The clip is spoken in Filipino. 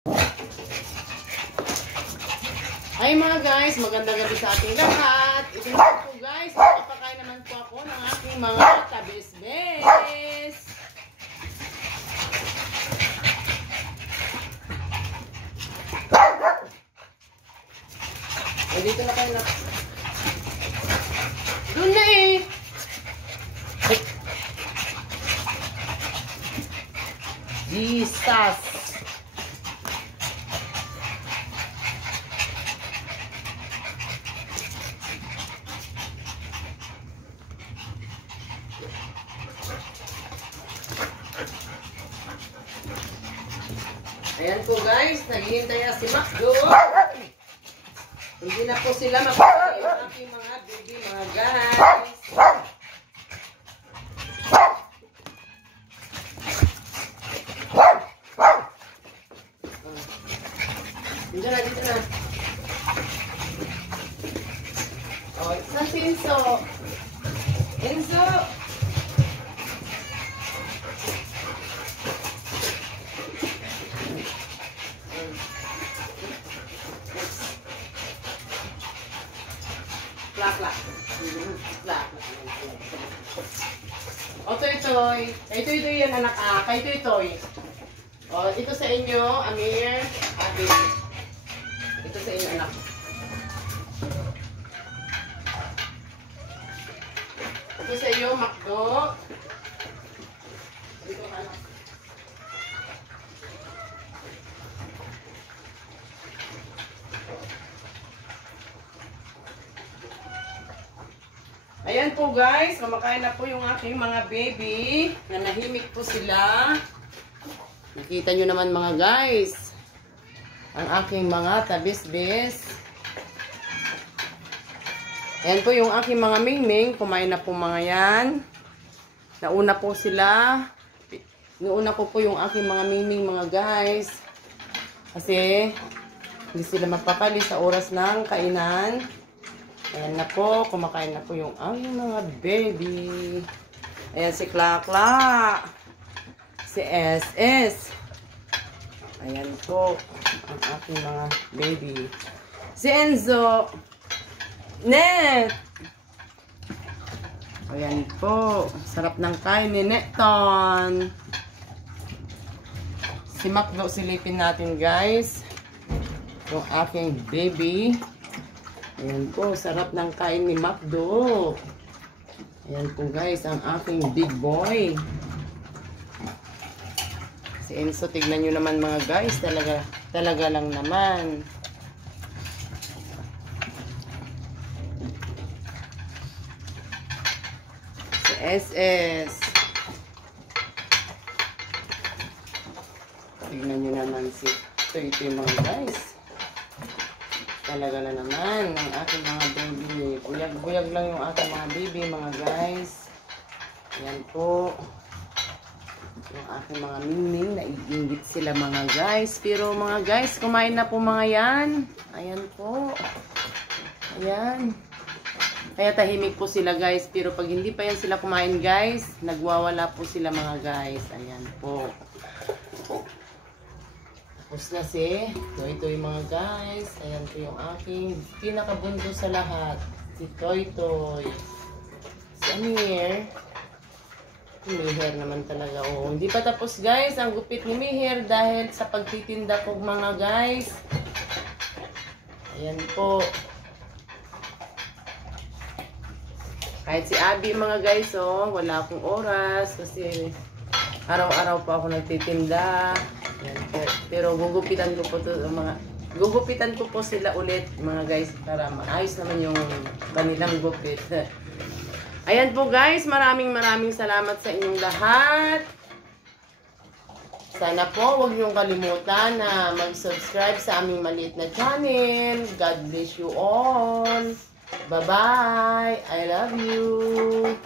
Hi mga guys, magandang gabi sa ating lahat. Ito na po guys, magpapakain naman po ako ng aking mga tabis-bes. Dito na kayo na. Doon na eh. Jesus. Ayan po guys, naghihintay na si Macdo. Hindi na po sila magpapakain yung aking mga baby, mga guys. Dito na, dito na. O, isa si Enzo. Enzo! Plak. O, Toy-Toy. Kay Toy-Toy yan, anak. Kay Toy-Toy. O, ito sa inyo, Amir, Abi. Ito sa inyo, anak. Ito sa iyo, Macdo. Ito, anak. Ayan po guys, kumakain na po yung aking mga baby. Nanahimik po sila. Nakita nyo naman mga guys, ang aking mga tabis-bis. Ayan po yung aking mga mingming. Kumain na po mga yan. Nauna po sila. Nauna ko po yung aking mga mingming mga guys. Kasi hindi sila magpapali sa oras ng kainan. Ayan na po, kumakain na po yung aming mga baby. Ayan si Klakla. Si SS. Ayan po, ang aking mga baby. Si Enzo. Net. Ayan po, sarap ng kain ni Neton. Si Macdo, silipin natin guys. Yung aking baby. Ayan po, sarap ng kain ni Macdo. Ayan po guys, ang aking big boy. Si Enzo, tignan nyo naman mga guys. Talaga lang naman. Si SS. Tignan nyo naman si ito mga guys. Talaga na naman ng aking mga baby. Buyag-buyag lang yung aking mga baby, mga guys. Ayan po. Yung aking mga mingming, naiingit sila mga guys. Pero mga guys, kumain na po mga yan. Ayan po. Ayan. Kaya tahimik po sila guys. Pero pag hindi pa yan sila kumain guys, nagwawala po sila mga guys. Ayan po. Tapos na si Toy-Toy mga guys. Ayan po yung aking pinakabunso sa lahat. Si Toy-Toy. Si Amir. Miher naman talaga. Oh, hindi pa tapos guys ang gupit ni Miher dahil sa pagtitinda ko mga guys. Ayan po. Kahit si Abi mga guys, oh, wala akong oras kasi araw-araw pa ako nagtitinda. Ayan po. Pero gugupitan ko po sila ulit mga guys para maayos naman yung kanilang gupit. Ayan po guys, maraming salamat sa inyong lahat. Sana po huwag niyong kalimutan na mag-subscribe sa aming maliit na channel. God bless you all. Bye-bye. I love you.